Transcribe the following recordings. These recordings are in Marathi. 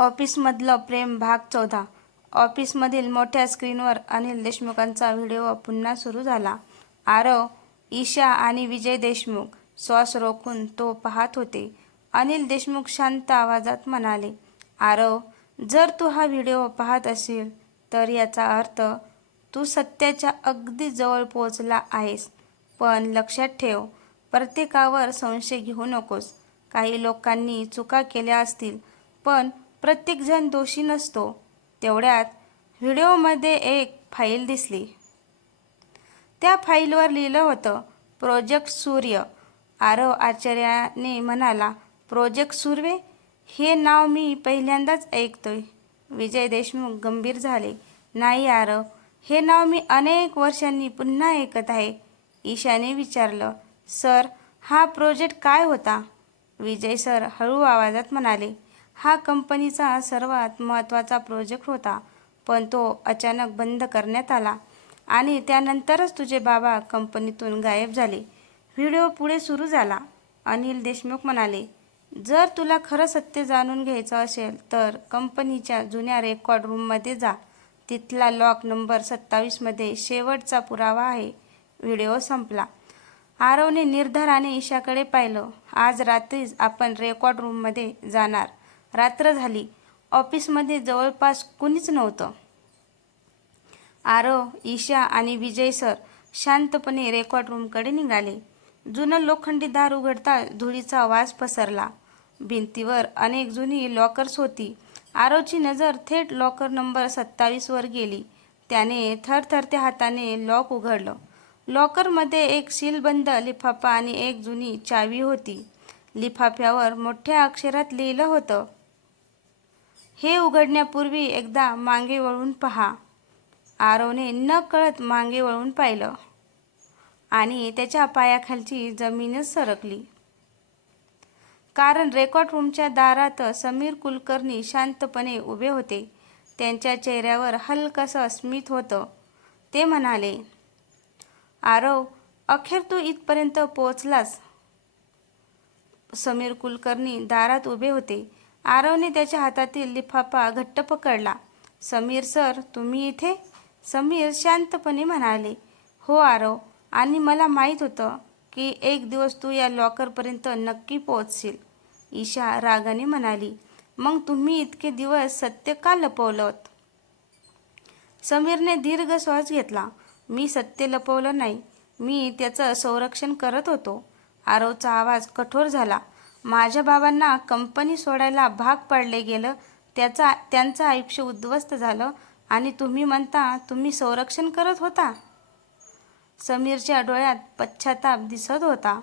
ऑफिसमधलं प्रेम भाग 14. ऑफिसमधील मोठ्या स्क्रीनवर अनिल देशमुखांचा व्हिडिओ पुन्हा सुरू झाला. आरव, ईशा आणि विजय देशमुख श्वास रोखून तो पाहत होते. अनिल देशमुख शांत आवाजात म्हणाले, आरव, जर तू हा व्हिडिओ पाहत असेल तर याचा अर्थ तू सत्याच्या अगदी जवळ पोहोचला आहेस. पण लक्षात ठेव, प्रत्येकावर संशय घेऊ नकोस. काही लोकांनी चुका केल्या असतील, पण प्रत्येकजण दोषी नसतो. तेवढ्यात व्हिडिओमध्ये एक फाईल दिसली. त्या फाईलवर लिहिलं होतं, प्रोजेक्ट सूर्य. आरव आश्चर्याने म्हणाला, प्रोजेक्ट सूर्य? हे नाव मी पहिल्यांदाच ऐकतोय. विजय देशमुख गंभीर झाले, नाही आरव, हे नाव मी अनेक वर्षांनी पुन्हा ऐकत आहे. ईशाने विचारलं, सर, हा प्रोजेक्ट काय होता? विजय सर हळू आवाजात म्हणाले, हा कंपनीचा सर्वात महत्त्वाचा प्रोजेक्ट होता, पण तो अचानक बंद करण्यात आला आणि त्यानंतरच तुझे बाबा कंपनीतून गायब झाले. व्हिडिओ पुढे सुरू झाला. अनिल देशमुख म्हणाले, जर तुला खरं सत्य जाणून घ्यायचं असेल तर कंपनीच्या जुन्या रेकॉर्ड रूममध्ये जा. तिथला लॉक नंबर 27 मध्ये शेवटचा पुरावा आहे. व्हिडिओ संपला. आरवने निर्धाराने ईशाकडे पाहिलं. आज रात्रीच आपण रेकॉर्ड रूममध्ये जाणार. रात्र झाली. ऑफिसमध्ये जवळपास कुणीच नव्हतं. आरव, ईशा आणि विजय सर शांतपणे रेकॉर्ड रूमकडे निघाले. जुनं लोखंडी दार उघडता धुळीचा वास पसरला. भिंतीवर अनेक जुनी लॉकर्स होती. आरवची नजर थेट लॉकर नंबर 27 वर गेली. त्याने थरथरत्या हाताने लॉक उघडलं. लॉकरमध्ये एक सीलबंद लिफाफा आणि एक जुनी चावी होती. लिफाफ्यावर मोठ्या अक्षरात लिहिलं होतं, हे उघडण्यापूर्वी एकदा मागे वळून पहा. आरवने नकळत मागे वळून पाहिलं आणि त्याच्या पायाखालची जमीनच सरकली. कारण रेकॉर्ड रूमच्या दारात समीर कुलकर्णी शांतपणे उभे होते. त्यांच्या चेहऱ्यावर हलकसं स्मित होतं. ते म्हणाले, आरव, अखेर तू इथपर्यंत पोहोचलास. समीर कुलकर्णी दारात उभे होते. आरवने त्याच्या हातातील लिफाफा घट्ट पकडला. समीर सर, तुम्ही इथे? समीर शांतपणे म्हणाले, हो आरव, आणि मला माहीत होतं की एक दिवस तू या लॉकरपर्यंत नक्की पोहोचशील. ईशा रागाने म्हणाली, मग तुम्ही इतके दिवस सत्य का लपवलंत? समीरने दीर्घ श्वास घेतला, मी सत्य लपवलं नाही, मी त्याचं संरक्षण करत होतो. आरवचा आवाज कठोर झाला, माझ्या बाबांना कंपनी सोडायला भाग पाडले गेलं, त्यांचं आयुष्य उद्ध्वस्त झालं आणि तुम्ही म्हणता तुम्ही संरक्षण करत होता? समीरच्या डोळ्यात पश्चाताप दिसत होता.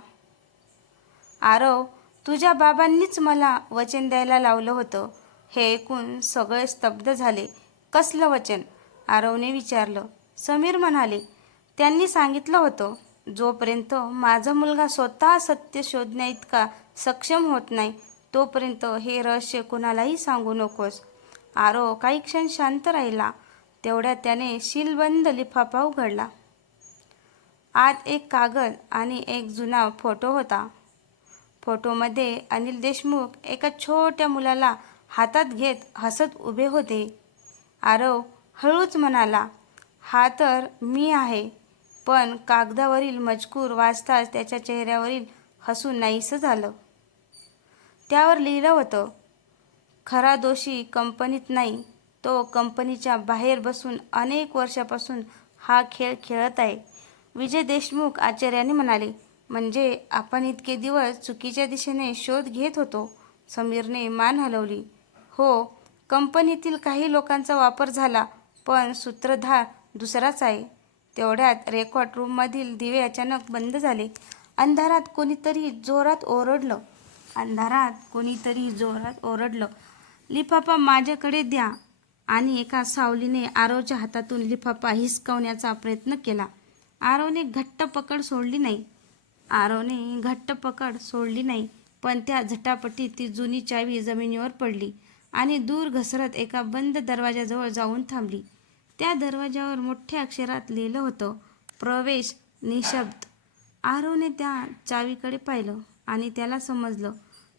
आरव, तुझ्या बाबांनीच मला वचन द्यायला लावलं होतं. हे ऐकून सगळे स्तब्ध झाले. कसलं वचन? आरवने विचारलं. समीर म्हणाले, त्यांनी सांगितलं होतं, जोपर्यंत माझा मुलगा स्वतः सत्य शोधण्याइतका सक्षम होत नाही तोपर्यंत हे रहस्य कोणालाही सांगू नकोस. आरव काही क्षण शांत राहिला. तेवढ्यात त्याने सीलबंद लिफाफा उघडला. आत एक कागद आणि एक जुना फोटो होता. फोटोमध्ये अनिल देशमुख एका छोट्या मुलाला हातात घेत हसत उभे होते. आरव हळूच म्हणाला, हा तर मी आहे. पण कागदावरील मजकूर वाचताच त्याच्या चेहऱ्यावरील हसू नाहीसं झालं. त्यावर लिहिलं होतं, खरा दोषी कंपनीत नाही, तो कंपनीच्या बाहेर बसून अनेक वर्षापासून हा खेळ खेळत आहे. विजय देशमुख आश्चर्याने म्हणाले, म्हणजे आपण इतके दिवस चुकीच्या दिशेने शोध घेत होतो? समीरने मान हलवली, हो, कंपनीतील काही लोकांचा वापर झाला, पण सूत्रधार दुसराच आहे. तेवढ्यात रेकॉर्ड रूममधील दिवे अचानक बंद झाले. अंधारात कोणीतरी जोरात ओरडलं, लिफाफा माझ्याकडे द्या. आणि एका सावलीने आरवच्या हातातून लिफाफा हिसकावण्याचा प्रयत्न केला. आरवने घट्ट पकड सोडली नाही, पण त्या झटापटीत ती जुनी चावी जमिनीवर पडली आणि दूर घसरत एका बंद दरवाजाजवळ जाऊन थांबली. त्या दरवाजावर मोठ्या अक्षरात लिहिलं होतं, प्रवेश निषिद्ध. आरवने त्या चावीकडे पाहिलं आणि त्याला समजलं,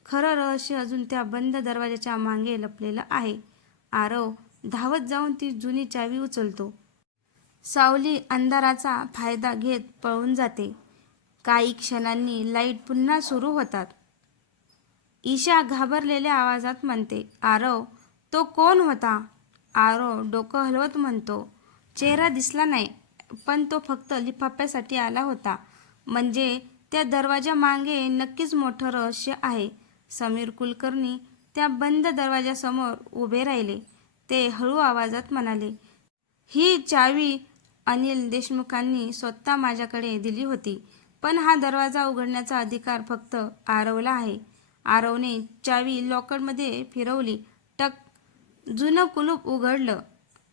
खरं रहस्य अजून त्या बंद दरवाजाच्या मागे लपलेलं आहे. आरव धावत जाऊन ती जुनी चावी उचलतो. सावली अंधाराचा फायदा घेत पळून जाते. काही क्षणांनी लाईट पुन्हा सुरू होतात. ईशा घाबरलेल्या आवाजात म्हणते, आरव, तो कोण होता? आरव डोकं हलवत म्हणतो, चेहरा दिसला नाही, पण तो फक्त लिफाफ्यासाठी आला होता. म्हणजे त्या दरवाजामागे नक्कीच मोठं रहस्य आहे. समीर कुलकर्णी त्या बंद दरवाजासमोर उभे राहिले. ते हळू आवाजात म्हणाले, ही चावी अनिल देशमुखांनी स्वतः माझ्याकडे दिली होती, पण हा दरवाजा उघडण्याचा अधिकार फक्त आरवला आहे. आरवने चावी लॉकरमध्ये फिरवली. टक, जुनं कुलूप उघडलं.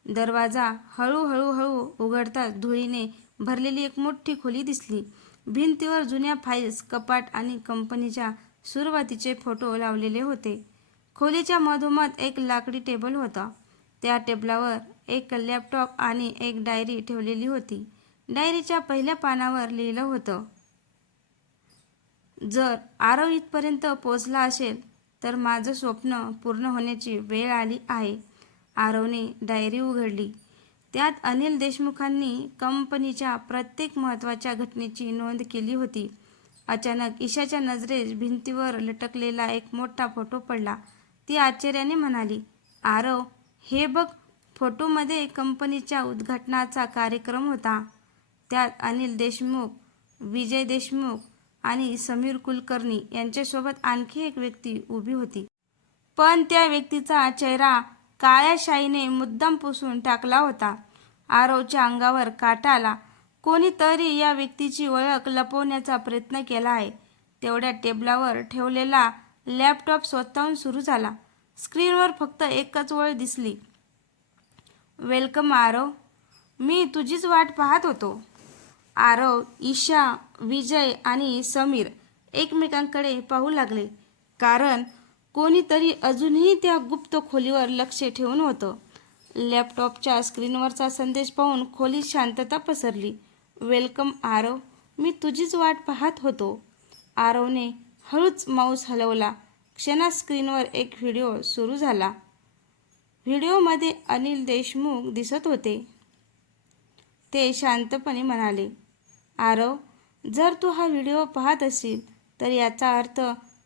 दरवाजा हळूहळू उघडताच धुळीने भरलेली एक मोठी खोली दिसली. भिंतीवर जुन्या फाईल्स, कपाट आणि कंपनीच्या सुरुवातीचे फोटो लावलेले होते. खोलीच्या मधोमध एक लाकडी टेबल होता. त्या टेबलावर एक लॅपटॉप आणि एक डायरी ठेवलेली होती. डायरीच्या पहिल्या पानावर लिहिलं होतं, जर आरव इथपर्यंत पोचला असेल तर माझं स्वप्न पूर्ण होण्याची वेळ आली आहे. आरवने डायरी उघडली. त्यात अनिल देशमुखांनी कंपनीच्या प्रत्येक महत्त्वाच्या घटनेची नोंद केली होती. अचानक ईशाच्या नजरेस भिंतीवर लटकलेला एक मोठा फोटो पडला. ती आश्चर्याने म्हणाली, आरव, हे बघ, फोटोमध्ये कंपनीच्या उद्घाटनाचा कार्यक्रम होता. त्यात अनिल देशमुख, विजय देशमुख आणि समीर कुलकर्णी यांच्यासोबत आणखी एक व्यक्ती उभी होती. पण त्या व्यक्तीचा चेहरा काळ्या शाईने मुद्दाम पुसून टाकला होता. आरवच्या अंगावर काटा आला. कोणीतरी या व्यक्तीची ओळख लपवण्याचा प्रयत्न केला आहे. तेवढ्या टेबलावर ठेवलेला लॅपटॉप स्वतःहून सुरू झाला. स्क्रीनवर फक्त एकच ओळ दिसली, वेलकम आरव, मी तुझीच वाट पाहत होतो. आरव, ईशा, विजय आणि समीर एकमेकांकडे पाहू लागले, कारण कोणीतरी अजूनही त्या गुप्त खोलीवर लक्ष ठेवून होतं. लॅपटॉपच्या स्क्रीनवरचा संदेश पाहून खोलीत शांतता पसरली. वेलकम आरव, मी तुझीच वाट पाहत होतो. आरवने हळूच माऊस हलवला. क्षणात स्क्रीनवर एक व्हिडिओ सुरू झाला. व्हिडिओमध्ये अनिल देशमुख दिसत होते. ते शांतपणे म्हणाले, आरव, जर तू हा व्हिडिओ पाहत असेल तर याचा अर्थ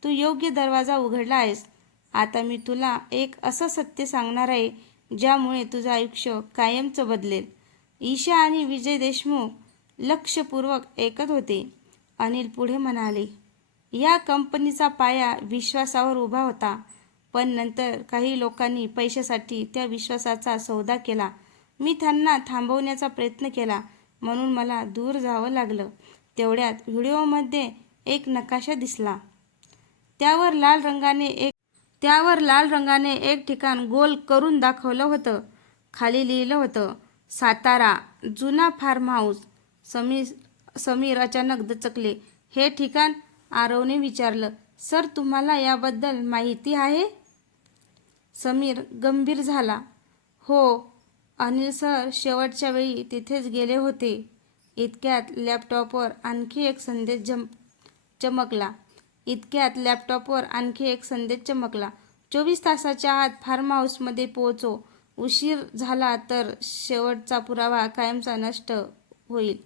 तू योग्य दरवाजा उघडला आहेस. आता मी तुला एक असं सत्य सांगणार आहे ज्यामुळे तुझं आयुष्य कायमचं बदलेल. ईशा आणि विजय देशमुख लक्षपूर्वक ऐकत होते. अनिल पुढे म्हणाले, या कंपनीचा पाया विश्वासावर उभा होता, पण नंतर काही लोकांनी पैशासाठी त्या विश्वासाचा सौदा केला. मी त्यांना थांबवण्याचा प्रयत्न केला, म्हणून मला दूर जावं लागलं. तेवढ्यात व्हिडिओमध्ये एक नकाशा दिसला. त्यावर लाल रंगाने एक ठिकाण गोल करून दाखवलं होतं. खाली लिहिलं होतं, सातारा, जुना फार्म हाऊस. समीर अचानक दचकले. हे ठिकाण? आरवने विचारलं. सर, तुम्हाला याबद्दल माहिती आहे? समीर गंभीर झाला. हो, अनिल सर शेवटच्या वेळी तिथेच गेले होते. इतक्यात लॅपटॉपवर आणखी एक संदेश चमकला. 24 तासाच्या आत फार्म हाऊसमध्ये पोहोचो. उशीर झाला तर शेवटचा पुरावा कायमचा नष्ट होईल.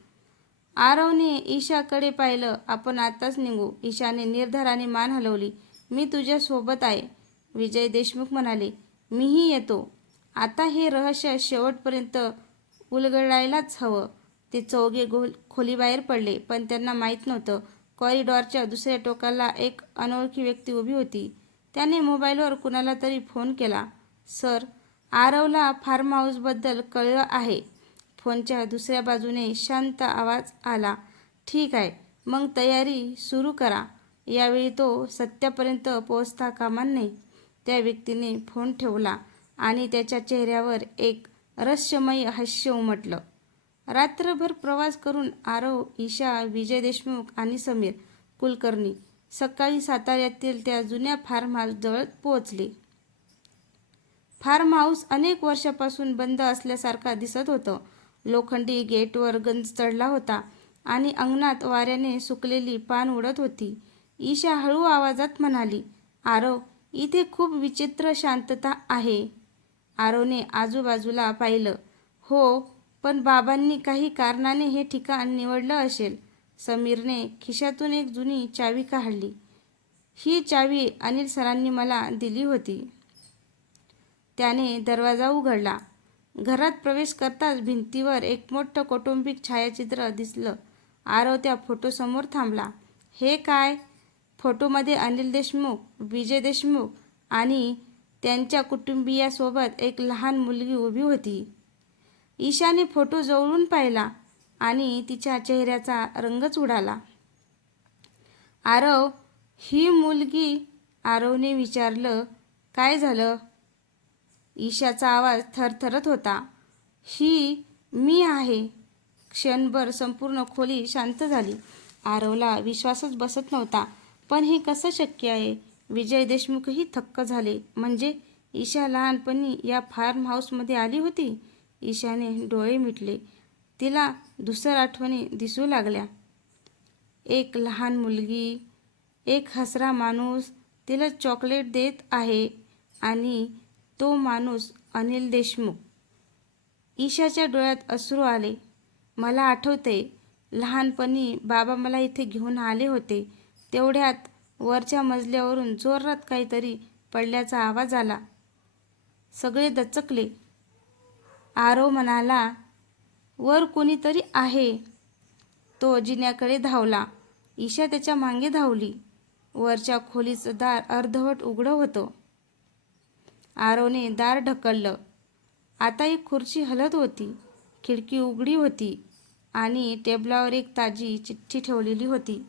आरवने ईशाकडे पाहिलं. आपण आताच निघू. ईशाने निर्धाराने मान हलवली. मी तुझ्या सोबत आहे, विजय देशमुख म्हणाले. मीही येतो. आता हे रहस्य शेवटपर्यंत उलगडायलाच हवं. ते चौघे खोलीबाहेर पडले, पण त्यांना माहीत नव्हतं, कॉरिडॉरच्या दुसऱ्या टोकाला एक अनोळखी व्यक्ती उभी होती. त्याने मोबाईलवर कुणाला तरी फोन केला. सर, आरवला फार्म हाऊसबद्दल कळलं आहे. फोनच्या दुसऱ्या बाजूने शांत आवाज आला. ठीक आहे, मग तयारी सुरू करा. यावेळी तो सत्यापर्यंत पोहोचता कामा नये. त्या व्यक्तीने फोन ठेवला आणि त्याच्या चेहऱ्यावर एक रहस्यमय हास्य उमटलं. रात्रभर प्रवास करून आरव, ईशा, विजय देशमुख आणि समीर कुलकर्णी सकाळी साताऱ्यातील त्या जुन्या फार्म हाऊसजवळ पोहोचले. फार्म हाऊस अनेक वर्षापासून बंद असल्यासारखा दिसत होतं. लोखंडी गेटवर गंज चढला होता आणि अंगणात वाऱ्याने सुकलेली पान उडत होती. ईशा हळू आवाजात म्हणाली, आरव, इथे खूप विचित्र शांतता आहे. आरवने आजूबाजूला पाहिलं. हो, पण बाबांनी काही कारणाने हे ठिकाण निवडलं असेल. समीरने खिशातून एक जुनी चावी काढली. ही चावी अनिल सरांनी मला दिली होती. त्याने दरवाजा उघडला. घरात प्रवेश करताच भिंतीवर एक मोठं कौटुंबिक छायाचित्र दिसलं. आरव त्या फोटोसमोर थांबला. हे काय? फोटोमध्ये अनिल देशमुख, विजय देशमुख आणि त्यांच्या कुटुंबियासोबत एक लहान मुलगी उभी होती. ईशाने फोटो जवळून पाहिला आणि तिच्या चेहऱ्याचा रंगच उडाला. आरव, ही मुलगी? आरवने विचारलं. काय झालं? ईशाचा आवाज थरथरत होता. ही मी आहे. क्षणभर संपूर्ण खोली शांत झाली. आरवला विश्वासच बसत नव्हता. पण हे कसं शक्य आहे? विजय देशमुखही थक्क झाले. म्हणजे ईशा लहानपणी या फार्म हाऊसमध्ये आली होती? ईशाने डोळे मिटले. तिला धूसर आठवणी दिसू लागल्या. एक लहान मुलगी, एक हसरा माणूस तिला चॉकलेट देत आहे आणि तो माणूस अनिल देशमुख. ईशाच्या डोळ्यात अश्रू आले. मला आठवतंय, लहानपणी बाबा मला इथे घेऊन आले होते. तेवढ्यात वरच्या मजल्यावरून जोरात काहीतरी पडल्याचा आवाज आला. सगळे दचकले. आरव म्हणाला, वर कोणीतरी आहे. तो जिन्याकडे धावला. ईशा त्याच्या मागे धावली. वरच्या खोलीचं दार अर्धवट उघडं होतं. आरवने दार ढकललं. आता एक खुर्ची हलत होती. खिडकी उघडी होती आणि टेबलावर एक ताजी चिठ्ठी ठेवलेली होती.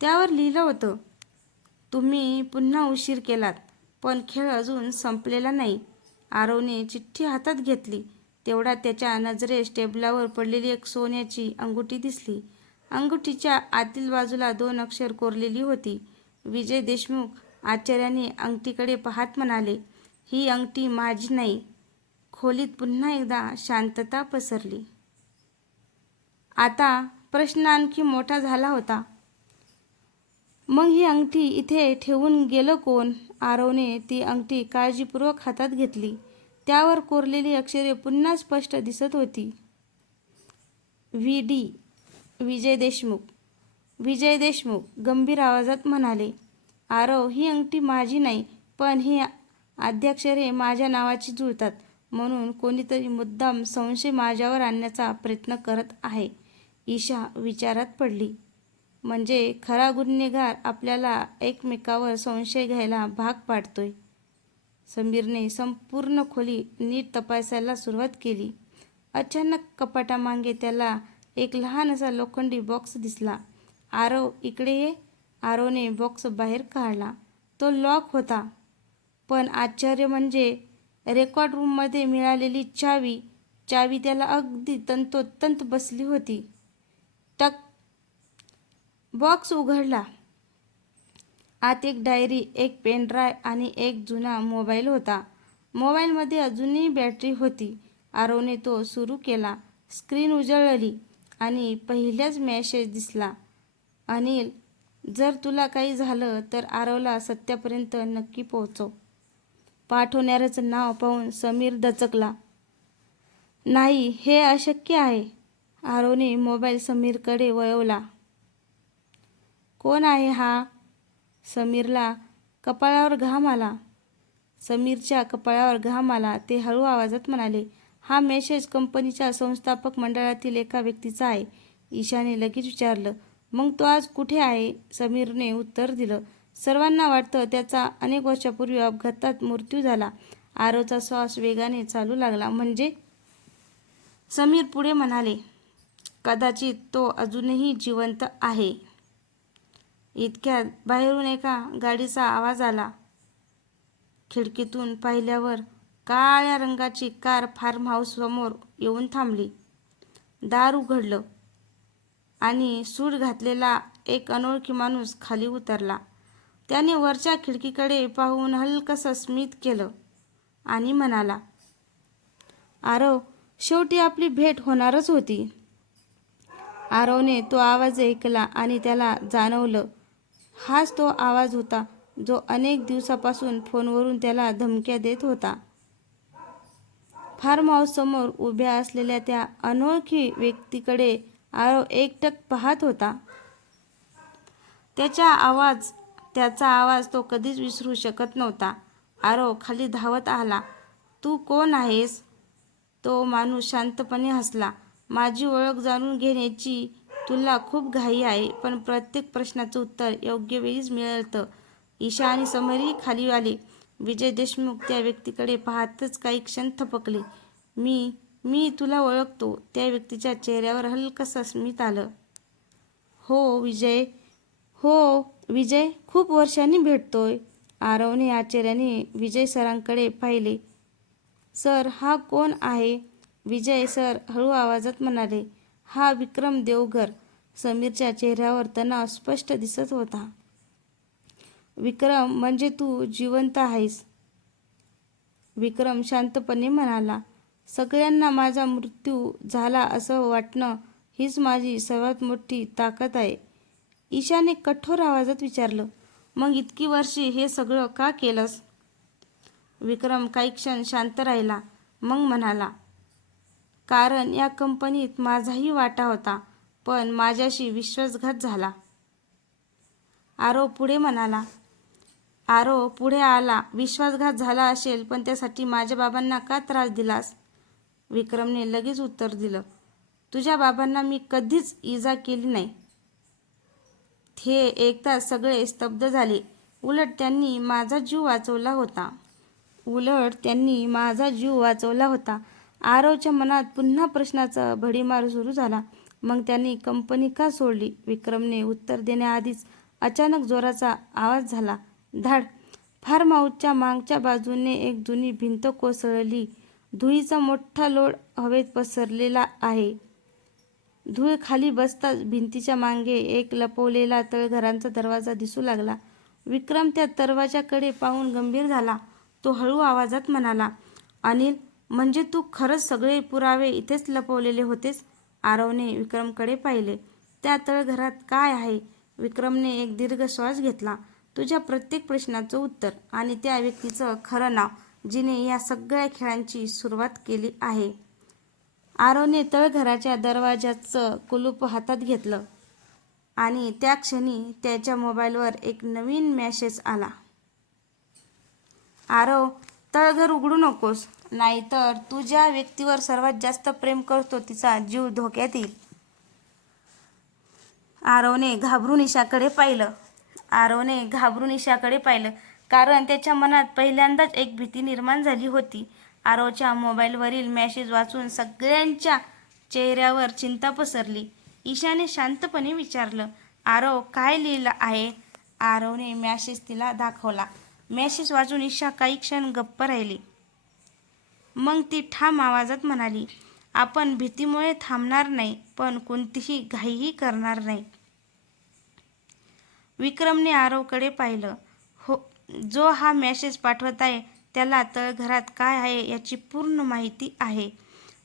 त्यावर लिहिलं होतं, तुम्ही पुन्हा उशीर केलात, पण खेळ अजून संपलेला नाही. आरवने चिठ्ठी हातात घेतली. तेवढ्यात त्याच्या नजरेस टेबलावर पडलेली एक सोन्याची अंगठी दिसली. अंगठीच्या आतील बाजूला 2 अक्षर कोरलेली होती. विजय देशमुख आश्चर्याने अंगठीकडे पाहत म्हणाले, ही अंगठी माझी नाही. खोलीत पुन्हा एकदा शांतता पसरली. आता प्रश्न आणखी मोठा झाला होता. मग ही अंगठी इथे ठेवून गेलं कोण? आरवने ती अंगठी काळजीपूर्वक हातात घेतली. त्यावर कोरलेली अक्षरे पुन्हा स्पष्ट दिसत होती. व्ही.डी. विजय देशमुख. विजय देशमुख गंभीर आवाजात म्हणाले, आरव, ही अंगठी माझी नाही, पण ही आद्याक्षरे माझ्या नावाची जुळतात. म्हणून कोणीतरी मुद्दाम संशय माझ्यावर आणण्याचा प्रयत्न करत आहे. ईशा विचारात पडली. म्हणजे खरा गुन्हेगार आपल्याला एकमेकावर संशय घ्यायला भाग पाडतोय. समीरने संपूर्ण खोली नीट तपासायला सुरुवात केली. अचानक कपाटामागे त्याला एक लहान असा लोखंडी बॉक्स दिसला. आरव, इकडे ये. आरवने बॉक्स बाहेर काढला. तो लॉक होता. पण आश्चर्य म्हणजे रेकॉर्ड रूममध्ये मिळालेली चावी त्याला अगदी तंतोतंत बसली होती. टक. बॉक्स उघडला. आत एक डायरी, एक पेनड्राईव्ह आणि एक जुना मोबाईल होता. मोबाईलमध्ये अजूनही बॅटरी होती. आरवने तो सुरू केला. स्क्रीन उजळली आणि पहिलाच मेसेज दिसला. अनिल, जर तुला काही झालं तर आरवला सत्यापर्यंत नक्की पोहोचव. पाठवणाऱ्याचं नाव पाहून समीर दचकला. नाही, हे अशक्य आहे. आरवने मोबाईल समीरकडे वळवला. कोण आहे हा? समीरच्या कपाळावर घाम आला. ते हळू आवाजात म्हणाले, हा मेसेज कंपनीच्या संस्थापक मंडळातील एका व्यक्तीचा आहे. ईशाने लगेच विचारलं, मग तो आज कुठे आहे? समीरने उत्तर दिलं, सर्वांना वाटतं त्याचा अनेक वर्षापूर्वी अपघातात मृत्यू झाला. आरवचा श्वास वेगाने चालू लागला. म्हणजे? समीर पुढे म्हणाले, कदाचित तो अजूनही जिवंत आहे. इतक्यात बाहेरून एका गाडीचा आवाज आला. खिडकीतून पाहिल्यावर काळ्या रंगाची कार फार्म हाऊस समोर येऊन थांबली. दार उघडलं आणि सूट घातलेला एक अनोळखी माणूस खाली उतरला. त्याने वरच्या खिडकीकडे पाहून हलकसं स्मित केलं आणि म्हणाला, आरव, शेवटी आपली भेट होणारच होती. आरवने तो आवाज ऐकला आणि त्याला जाणवलं, हाच तो आवाज होता जो अनेक दिवसापासून फोनवरून त्याला धमक्या देत होता. फार्म हाऊससमोर उभ्या असलेल्या त्या अनोळखी व्यक्तीकडे आरव एकटक पाहत होता. त्याचा आवाज तो कधीच विसरू शकत नव्हता. आरव खाली धावत आला. तू कोण आहेस? तो माणूस शांतपणे हसला. माझी ओळख जाणून घेण्याची तुला खूप घाई आहे, पण प्रत्येक प्रश्नाचं उत्तर योग्य वेळीच मिळतं. ईशा आणि समीरही खाली आले. विजय देशमुख त्या व्यक्तीकडे पाहतच काही क्षण थबकले. मी तुला ओळखतो. त्या व्यक्तीच्या चेहऱ्यावर हलकंसं स्मित आलं. हो विजय, खूप वर्षांनी भेटतोय. आरवने आश्चर्याने विजय सरांकडे पाहिले. सर, हा कोण आहे? विजय सर हळू आवाजात म्हणाले. हा विक्रम देवघर. समीरच्या चेहऱ्यावर तणाव स्पष्ट दिसत होता. विक्रम, म्हणजे तू जिवंत आहेस? विक्रम शांतपणे म्हणाला. सगळ्यांना माझा मृत्यू झाला असं वाटणं हीच माझी सर्वात मोठी ताकद आहे. ईशाने कठोर आवाजात विचारलं. मग इतकी वर्षे हे सगळं का केलंस? विक्रम काही क्षण शांत राहिला. मग म्हणाला, कारण या कंपनीत माझाही वाटा होता, पण माझ्याशी विश्वासघात झाला. आरव पुढे आला. विश्वासघात झाला असेल, पण त्यासाठी माझ्या बाबांना का त्रास दिलास? विक्रमने लगेच उत्तर दिलं. तुझ्या बाबांना मी कधीच इजा केली नाही. ते ऐकताच सगळे स्तब्ध झाले. उलट त्यांनी माझा जीव वाचवला होता. आरवच्या मनात पुन्हा प्रश्नाचा भडीमार सुरू झाला. मग त्यांनी कंपनी का सोडली? विक्रमने उत्तर देण्याआधीच अचानक जोराचा आवाज झाला. धाड! फार्म हाऊसच्या मागच्या बाजूने एक जुनी भिंत कोसळली. धुळीचा मोठा लोट हवेत पसरलेला आहे. धूळ खाली बसताच भिंतीच्या मागे एक लपवलेला तळघराचा दरवाजा दिसू लागला. विक्रम त्या दरवाजाकडे पाहून गंभीर झाला. तो हळू आवाजात म्हणाला, अनिल, म्हणजे तू खरंच सगळे पुरावे इथेच लपवलेले होतेस? आरवने विक्रमकडे पाहिले. त्या तळघरात काय आहे? विक्रमने एक दीर्घ श्वास घेतला. तुझ्या प्रत्येक प्रश्नाचं उत्तर आणि त्या व्यक्तीचं खरं नाव, जिने या सगळ्या खेळांची सुरुवात केली आहे. आरवने तळघराच्या दरवाजाचं कुलूप हातात घेतलं आणि त्या क्षणी त्याच्या मोबाईलवर एक नवीन मेसेज आला. आरव, तळघर उघडू नकोस, नाहीतर तू ज्या व्यक्तीवर सर्वात जास्त प्रेम करतो तिचा जीव धोक्यात येईल. आरवने घाबरून ईशाकडे पाहिलं, कारण त्याच्या मनात पहिल्यांदाच एक भीती निर्माण झाली होती. आरवच्या मोबाईलवरील मेसेज वाचून सगळ्यांच्या चेहऱ्यावर चिंता पसरली. ईशाने शांतपणे विचारलं, आरव, काय लिहिलं आहे? आरवने मेसेज तिला दाखवला. मेसेज वाचून ईशा काही क्षण गप्प राहिली. मग ती ठाम आवाजात म्हणाली, आपण भीतीमुळे थांबणार नाही, पण कोणतीही घाईही करणार नाही. विक्रमने आरवकडे पाहिलं. हो, जो हा मेसेज पाठवत आहे त्याला तळघरात काय आहे याची पूर्ण माहिती आहे.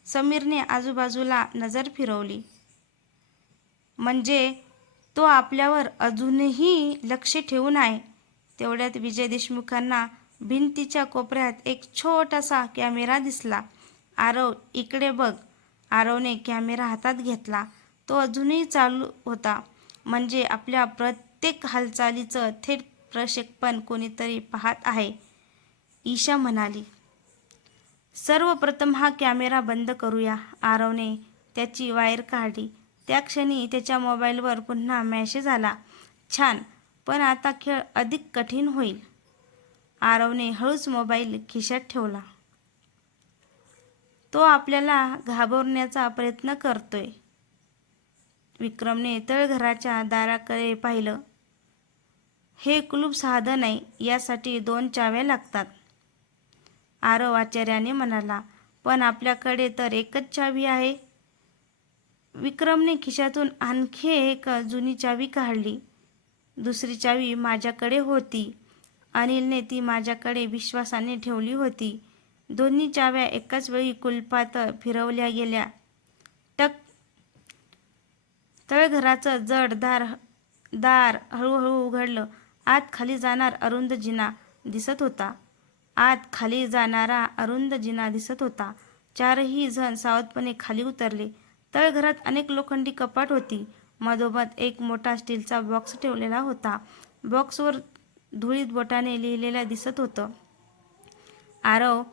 समीरने आजूबाजूला नजर फिरवली. म्हणजे तो आपल्यावर अजूनही लक्ष ठेवून आहे. तेवढ्यात विजय देशमुखांना भिंतीच्या कोपऱ्यात एक छोटासा कॅमेरा दिसला. आरव, इकडे बघ. आरवने कॅमेरा हातात घेतला. तो अजूनही चालू होता. म्हणजे आपल्या प्रत्येक हालचालीचं थेट प्रक्षेपण कोणीतरी पाहत आहे. ईशा म्हणाली. सर्वप्रथम हा कॅमेरा बंद करूया. आरवने त्याची वायर काढली. त्या क्षणी त्याच्या मोबाईलवर पुन्हा मेसेज आला. छान, पण आता खेळ अधिक कठीण होईल. आरवने हळूच मोबाईल खिशात ठेवला. तो आपल्याला घाबरवण्याचा प्रयत्न करतोय. विक्रमने तळघराच्या दाराकडे पाहिलं. हे कुलूप साधं नाही, यासाठी 2 चाव्या लागतात. आरव आश्चर्याने म्हणाला, पण आपल्याकडे तर एकच चावी आहे. विक्रमने खिशातून आणखी एक जुनी चावी काढली. दुसरी चावी माझ्याकडे होती. अनिलने ती माझ्याकडे विश्वासाने ठेवली होती. दोन्ही चाव्या एकाच वेळी कुलपात फिरवल्या गेल्या. टक. तळघराचं जड दार हळूहळू उघडलं आत खाली जाणार अरुंद जिना दिसत होता. आत खाली जाणारा अरुंद जिना दिसत होता. चारही जण सावधपणे खाली उतरले. तळघरात अनेक लोखंडी कपाट होती. मधोमध एक मोठा स्टीलचा बॉक्स ठेवलेला होता. बॉक्सवर धुळीत बोटाने लिहिलेलं दिसत होतं, आरव,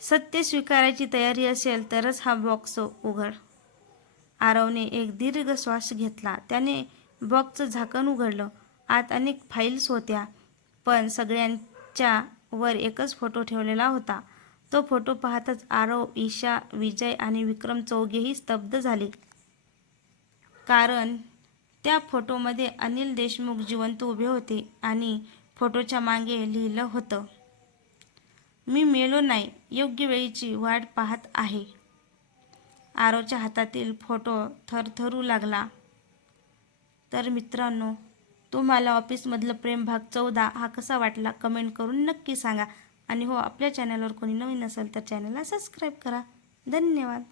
सत्य स्वीकारायची तयारी असेल तरच हा बॉक्स उघड. आरवने एक दीर्घ श्वास घेतला. त्याने बॉक्सचं झाकण उघडलं. आत अनेक फाईल्स होत्या, पण सगळ्यांच्या वर एकच फोटो ठेवलेला होता. तो फोटो पाहताच आरव, ईशा, विजय आणि विक्रम चौघेही स्तब्ध झाले. कारण त्या फोटोमध्ये अनिल देशमुख जिवंत उभे होते आणि फोटोच्या मागे लिहिलं होतं, मी मेलो नाही, योग्य वेळीची वाट पाहत आहे. आरवच्या हातातील फोटो थरथरू लागला. तर मित्रांनो, तुम्हाला ऑफिसमधलं प्रेम भाग 14 हा कसा वाटला कमेंट करून नक्की सांगा. आणि हो, आपल्या चॅनलवर कोणी नवीन असेल तर चॅनलला सबस्क्राईब करा. धन्यवाद.